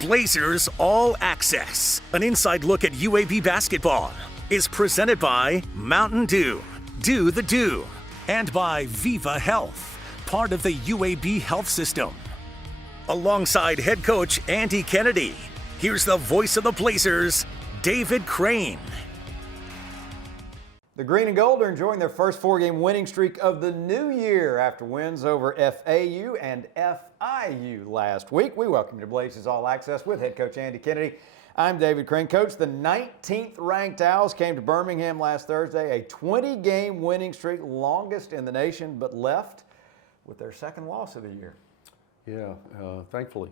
Blazers All Access, an inside look at UAB basketball, is presented by Mountain Dew, Do the Do, and by Viva Health, part of the UAB health system. Alongside head coach Andy Kennedy, here's the voice of the Blazers, David Crane. The Green and Gold are enjoying their first four-game winning streak of the new year after wins over FAU and FIU last week. We welcome you to Blazers All Access with head coach Andy Kennedy. I'm David Crane. Coach, the 19th ranked Owls came to Birmingham last Thursday, a 20-game winning streak, longest in the nation, but left with their second loss of the year. Yeah, thankfully.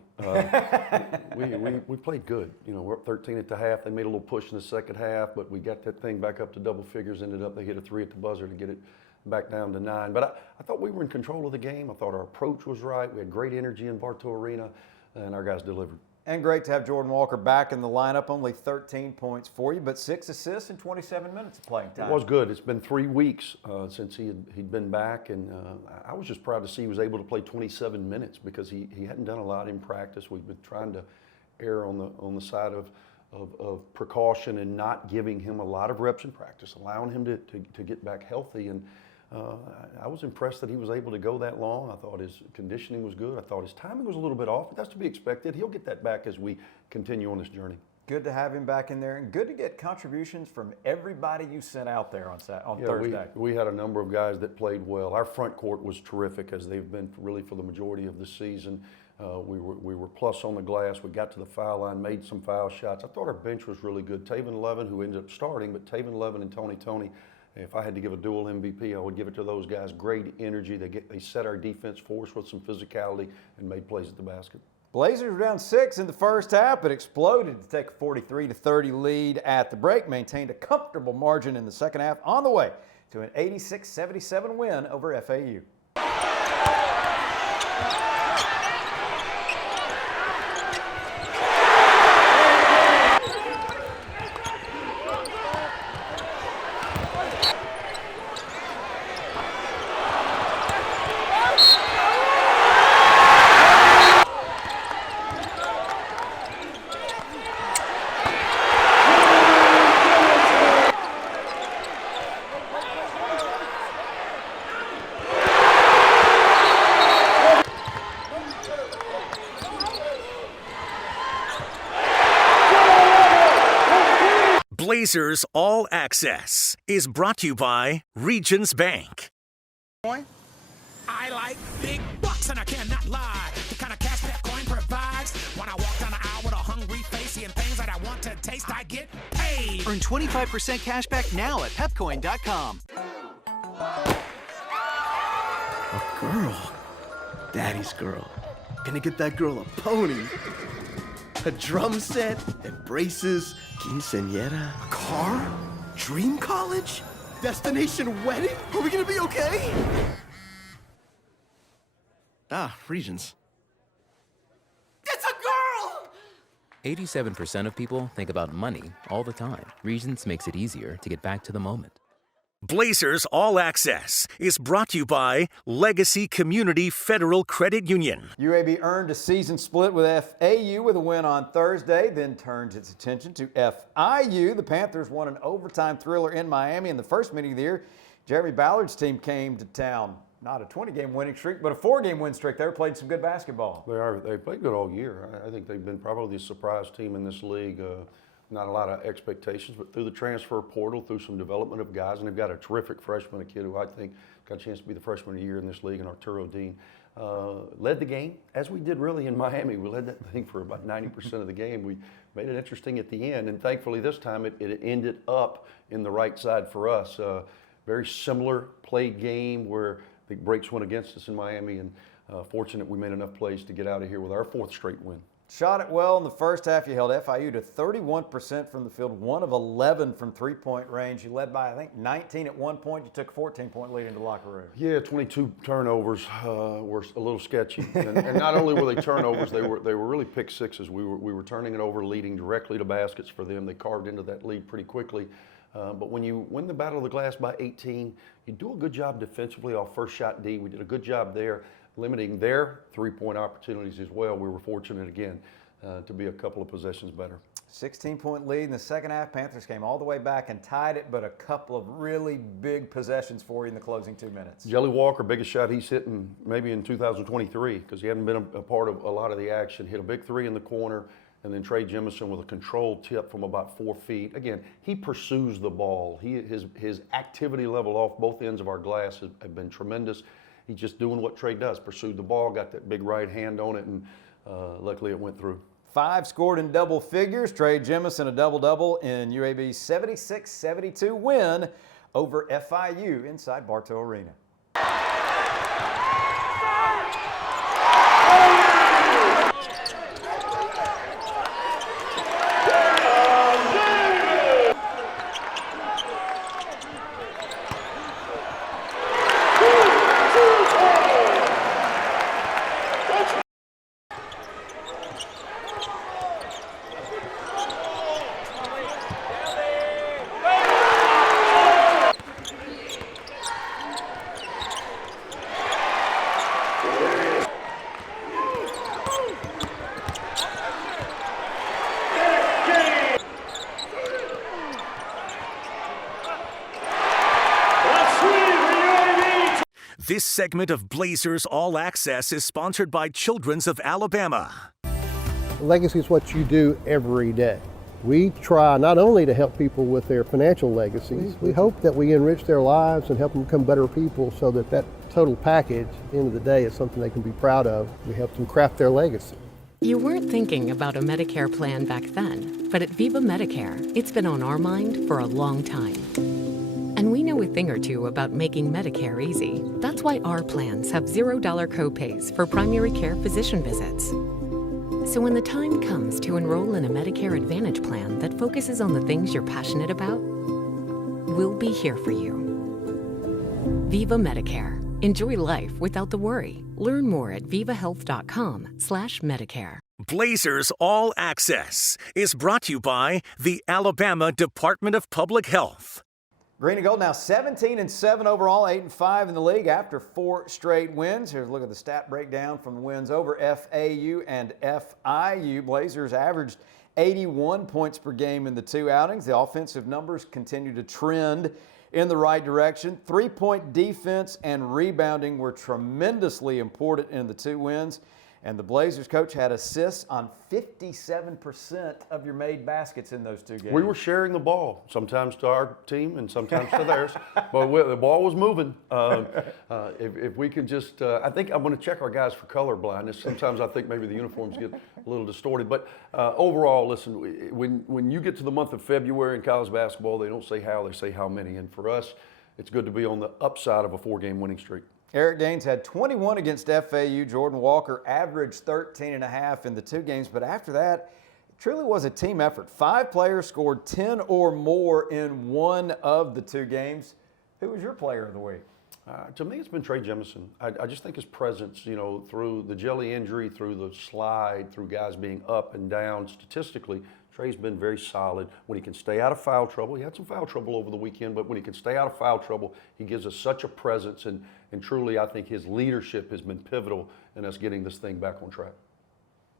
We played good. You know, we're up 13 at the half. They made a little push in the second half, but we got that thing back up to double figures. They hit a 3 at the buzzer to get it back down to 9. But I thought we were in control of the game. I thought our approach was right. We had great energy in Bartow Arena, and our guys delivered. And great to have Jordan Walker back in the lineup. Only 13 points for you, but 6 assists in 27 minutes of playing time. It was good. It's been 3 weeks since he'd been back, and I was just proud to see he was able to play 27 minutes because he hadn't done a lot in practice. We've been trying to err on the side of precaution and not giving him a lot of reps in practice, allowing him to get back healthy. And I was impressed that he was able to go that long. I thought his conditioning was good. I thought his timing was a little bit off, but that's to be expected. He'll get that back as we continue on this journey. Good to have him back in there, and good to get contributions from everybody you sent out there on Thursday. We had a number of guys that played well. Our front court was terrific, as they've been really for the majority of the season. We were plus on the glass. We got to the foul line, made some foul shots. I thought our bench was really good. Taven Levin, who ended up starting, but Taven Levin and Tony, if I had to give a dual MVP, I would give it to those guys. Great energy. They set our defense for us with some physicality and made plays at the basket. Blazers were down 6 in the first half, but exploded to take a 43-30 lead at the break. Maintained a comfortable margin in the second half, on the way to an 86-77 win over FAU. Blazers All Access is brought to you by Regions Bank. I like big bucks and I cannot lie. The kind of cash that coin provides. When I walk down the aisle with a hungry face, seeing things that I want to taste, I get paid. Earn 25% cash back now at pepcoin.com. A girl. Daddy's girl. Gonna get that girl a pony. A drum set and braces. Quinceañera. A car? Dream college? Destination wedding? Are we gonna be okay? Regions. It's a girl! 87% of people think about money all the time. Regions makes it easier to get back to the moment. Blazers All Access is brought to you by Legacy Community Federal Credit Union. UAB earned a season split with FAU with a win on Thursday, then turns its attention to FIU. The Panthers won an overtime thriller in Miami in the first meeting of the year. Jeremy Ballard's team came to town. Not a 20-game winning streak, but a 4-game win streak. They were playing some good basketball. They played good all year. I think they've been probably the surprise team in this league. Not a lot of expectations, but through the transfer portal, through some development of guys, and they've got a terrific freshman, a kid who I think got a chance to be the freshman of the year in this league, and Arturo Dean. Led the game, as we did really in Miami. We led that thing for about 90% of the game. We made it interesting at the end, and thankfully this time it ended up in the right side for us. Very similar played game where the breaks went against us in Miami, and fortunate we made enough plays to get out of here with our 4th straight win. Shot it well in the first half. You held FIU to 31% from the field, 1 of 11 from three-point range. You led by, I think, 19 at one point. You took a 14-point lead into the locker room. Yeah, 22 turnovers were a little sketchy. And not only were they turnovers, they were really pick sixes. We were turning it over, leading directly to baskets for them. They carved into that lead pretty quickly. But when you win the Battle of the Glass by 18, you do a good job defensively off first shot D. We did a good job there, limiting their three-point opportunities as well. We were fortunate again to be a couple of possessions better. 16-point lead in the second half. Panthers came all the way back and tied it, but a couple of really big possessions for you in the closing 2 minutes. Jelly Walker, biggest shot he's hitting maybe in 2023 because he hadn't been a part of a lot of the action. Hit a big three in the corner, and then Trey Jemison with a controlled tip from about 4 feet. Again, he pursues the ball. His activity level off both ends of our glass has been tremendous. He's just doing what Trey does, pursued the ball, got that big right hand on it, and luckily it went through. 5 scored in double figures. Trey Jemison a double-double in UAB's 76-72 win over FIU inside Bartow Arena. This segment of Blazers All Access is sponsored by Children's of Alabama. Legacy is what you do every day. We try not only to help people with their financial legacies, we hope that we enrich their lives and help them become better people so that that total package, at the end of the day, is something they can be proud of. We help them craft their legacy. You weren't thinking about a Medicare plan back then, but at Viva Medicare, it's been on our mind for a long time. And we know a thing or two about making Medicare easy. That's why our plans have $0 copays for primary care physician visits. So when the time comes to enroll in a Medicare Advantage plan that focuses on the things you're passionate about, we'll be here for you. Viva Medicare. Enjoy life without the worry. Learn more at vivahealth.com/Medicare. Blazers All Access is brought to you by the Alabama Department of Public Health. Green and Gold now 17-7 overall, 8-5 in the league after 4 straight wins. Here's a look at the stat breakdown from the wins over FAU and FIU. Blazers averaged 81 points per game in the 2 outings. The offensive numbers continue to trend in the right direction. 3-point defense and rebounding were tremendously important in the 2 wins. And the Blazers coach had assists on 57% of your made baskets in those 2 games. We were sharing the ball, sometimes to our team and sometimes to theirs, but the ball was moving. If we could just, I think I'm going to check our guys for color blindness. Sometimes I think maybe the uniforms get a little distorted. But overall, listen, when you get to the month of February in college basketball, they don't say how, they say how many. And for us, it's good to be on the upside of a 4-game winning streak. Eric Gaines had 21 against FAU. Jordan Walker averaged 13.5 in the 2 games, but after that, it truly was a team effort. 5 players scored 10 or more in 1 of the 2 games. Who was your player of the week? To me, it's been Trey Jemison. I just think his presence, through the jelly injury, through the slide, through guys being up and down, statistically, Trey's been very solid. When he can stay out of foul trouble, he had some foul trouble over the weekend, but when he can stay out of foul trouble, he gives us such a presence, and truly I think his leadership has been pivotal in us getting this thing back on track.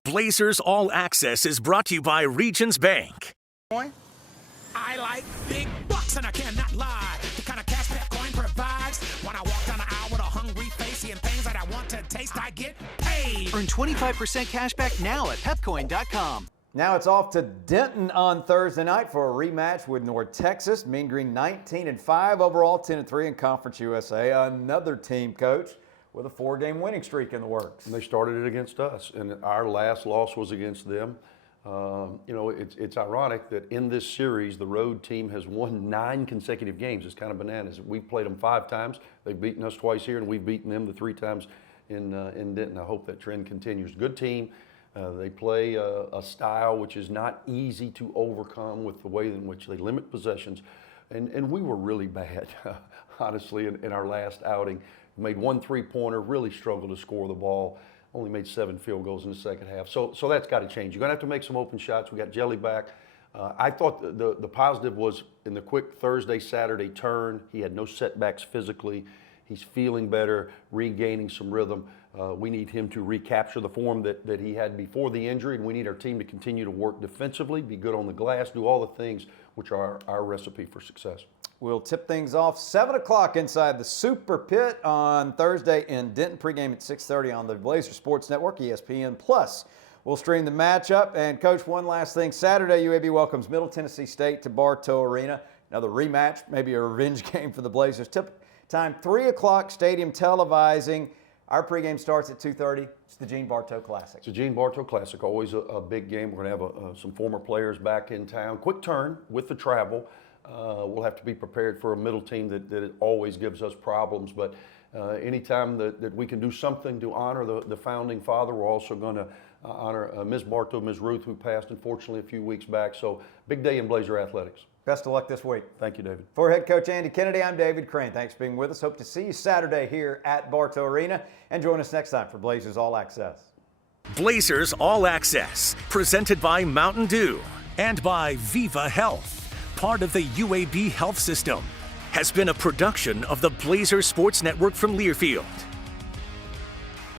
Blazers All Access is brought to you by Regions Bank. I like big bucks and I cannot lie. The kind of cash that coin provides. When I walk down the aisle with a hungry face, seeing things that I want to taste, I get paid. Earn 25% cash back now at pepcoin.com. Now it's off to Denton on Thursday night for a rematch with North Texas. Mean Green 19-5 overall, 10-3 in Conference USA. Another team coach with a 4-game winning streak in the works. And they started it against us, and our last loss was against them. It's ironic that in this series, the road team has won 9 consecutive games. It's kind of bananas. We've played them 5 times. They've beaten us twice here, and we've beaten them the 3 times in Denton. I hope that trend continues. Good team. They play a style which is not easy to overcome with the way in which they limit possessions. And we were really bad, honestly, in our last outing. Made 1 3-pointer, really struggled to score the ball. Only made 7 field goals in the second half. So that's got to change. You're going to have to make some open shots. We got Jelly back. I thought the positive was in the quick Thursday, Saturday turn. He had no setbacks physically. He's feeling better, regaining some rhythm. We need him to recapture the form that he had before the injury, and we need our team to continue to work defensively, be good on the glass, do all the things which are our recipe for success. We'll tip things off 7 o'clock inside the Super Pit on Thursday in Denton. Pregame at 6:30 on the Blazer Sports Network, ESPN+. We'll stream the matchup. And, Coach, one last thing. Saturday, UAB welcomes Middle Tennessee State to Bartow Arena. Another rematch, maybe a revenge game for the Blazers. Tip time, 3 o'clock, stadium televising. Our pregame starts at 2:30. It's the Gene Bartow Classic. It's the Gene Bartow Classic, always a big game. We're going to have some former players back in town. Quick turn with the travel. We'll have to be prepared for a middle team that always gives us problems. But anytime that we can do something to honor the founding father, we're also going to honor Ms. Bartow, Ms. Ruth, who passed, unfortunately, a few weeks back. So big day in Blazer athletics. Best of luck this week. Thank you, David. For head coach Andy Kennedy, I'm David Crane. Thanks for being with us. Hope to see you Saturday here at Bartow Arena. And join us next time for Blazers All Access. Blazers All Access, presented by Mountain Dew and by Viva Health, part of the UAB Health System, has been a production of the Blazer Sports Network from Learfield.